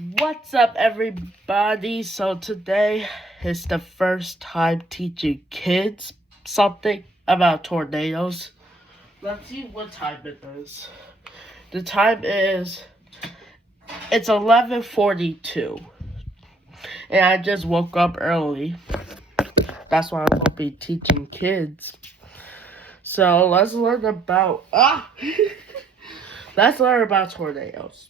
What's up, everybody? So today is the first time teaching kids something about tornadoes. Let's see what time it is. The time is it's 11:42, and I just woke up early. That's why I won't be teaching kids. So let's learn about let's learn about tornadoes.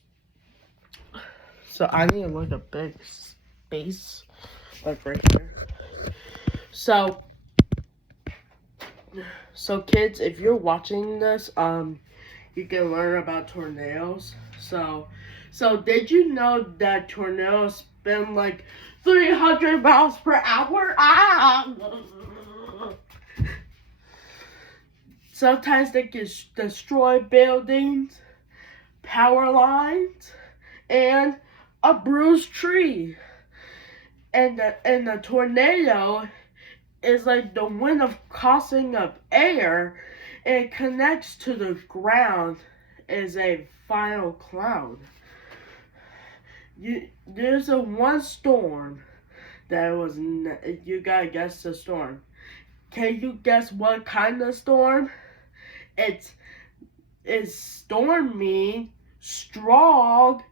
So I need to look at big space, like right here. So kids, if you're watching this, you can learn about tornadoes. So did you know that tornadoes spin like 300 miles per hour? Sometimes they can destroy buildings, power lines, and a bruised tree. And the tornado is like the wind of crossing of air, and it connects to the ground as a final cloud. There's one storm that was, you gotta guess the storm. Can you guess what kind of storm? It's stormy, strong,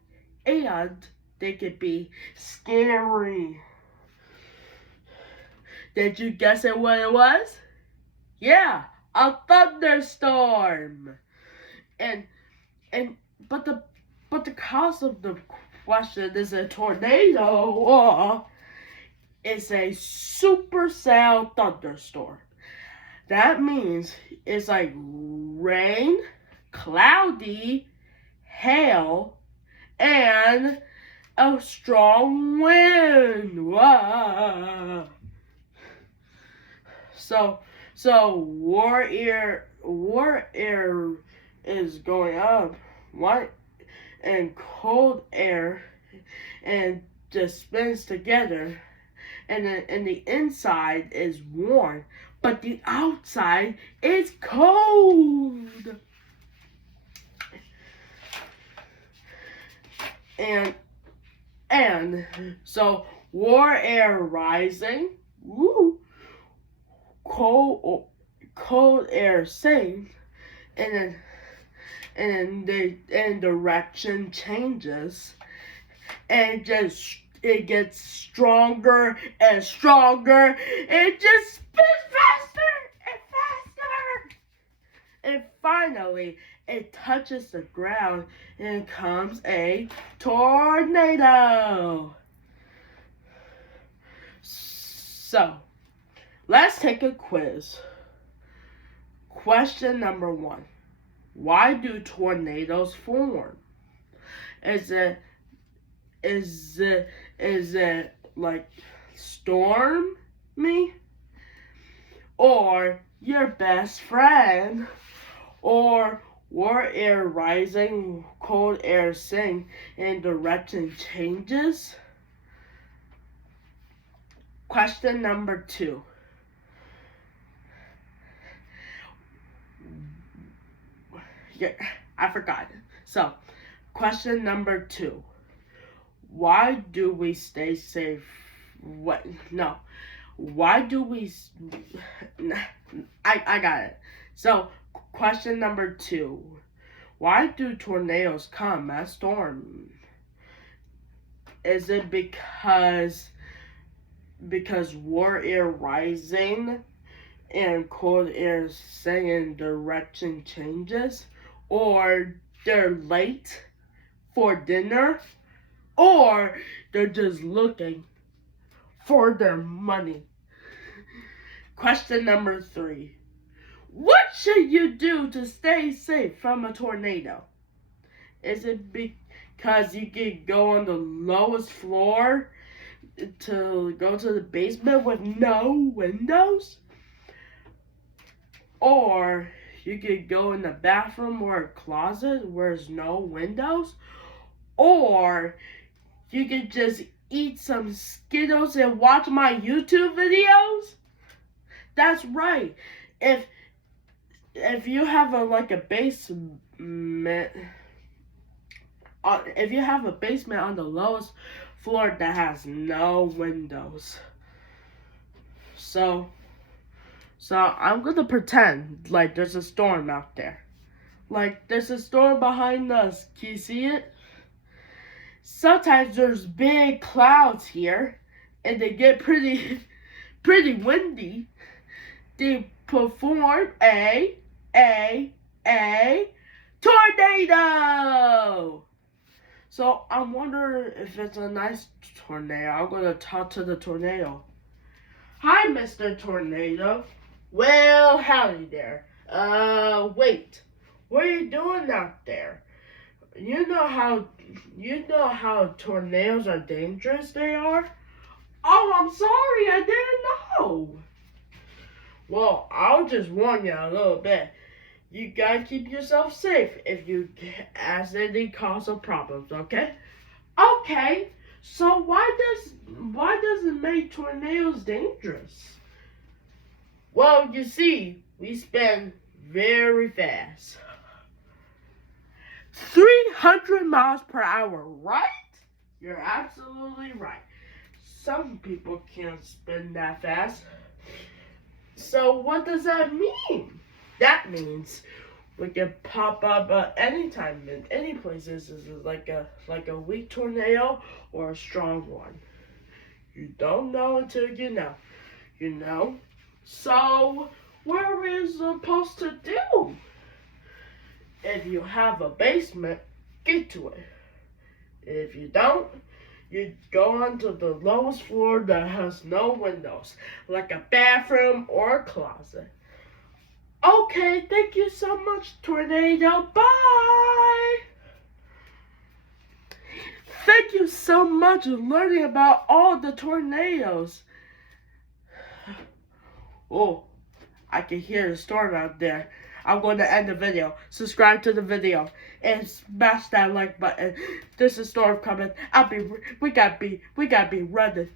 and they could be scary. Did you guess it what it was? Yeah, a thunderstorm. And but the cause of the question is a tornado or it's a supercell thunderstorm. That means it's like rain, cloudy, hail, and a strong wind. Whoa. So warm air is going up, white and cold air, and just spins together, and the inside is warm, but the outside is cold. And so warm air rising, woo, cold air sinks, and then the direction changes, and it gets stronger and stronger. It just spins faster and faster, and finally it touches the ground and comes a tornado. So let's take a quiz. Question number 1. Why do tornadoes form? Is it like stormy? Or your best friend? Or warm air rising, cold air sinks, and direction changes? Question number 2. Yeah, I forgot. So, question number 2. Why do we stay safe? What? No. Why do we? I got it. So, question number 2. Why do tornadoes come as storms? Is it because warm air rising and cold air saying direction changes, or they're late for dinner, or they're just looking for their money? Question number 3. What should you do to stay safe from a tornado? Is it because you could go on the lowest floor to go to the basement with no windows? Or you could go in the bathroom or a closet where there's no windows? Or you could just eat some Skittles and watch my YouTube videos? That's right. If you have a basement, if you have a basement on the lowest floor that has no windows. So I'm gonna pretend like there's a storm out there. Like there's a storm behind us. Can you see it? Sometimes there's big clouds here, and they get pretty windy. They perform a tornado. So I'm wondering if it's a nice tornado. I'm gonna talk to the tornado. Hi, Mr. Tornado. Well, howdy there. Wait. What are you doing out there? You know how tornadoes are dangerous they are? Oh, I'm sorry, I didn't know. Well, I'll just warn you a little bit. You gotta keep yourself safe if you accidentally cause some problems, okay? Okay. So why does it make tornadoes dangerous? Well, you see, we spin very fast. 300 miles per hour, right? You're absolutely right. Some people can't spin that fast. So what does that mean? That means we can pop up anytime in any places. This is like a weak tornado or a strong one. You don't know until you know. You know? So what are we supposed to do? If you have a basement, get to it. If you don't, you go onto the lowest floor that has no windows, like a bathroom or a closet. Okay, thank you so much, Tornado. Bye! Thank you so much for learning about all the tornadoes. Oh, I can hear the storm out there. I'm going to end the video. Subscribe to the video and smash that like button. There's a storm coming. We gotta be running.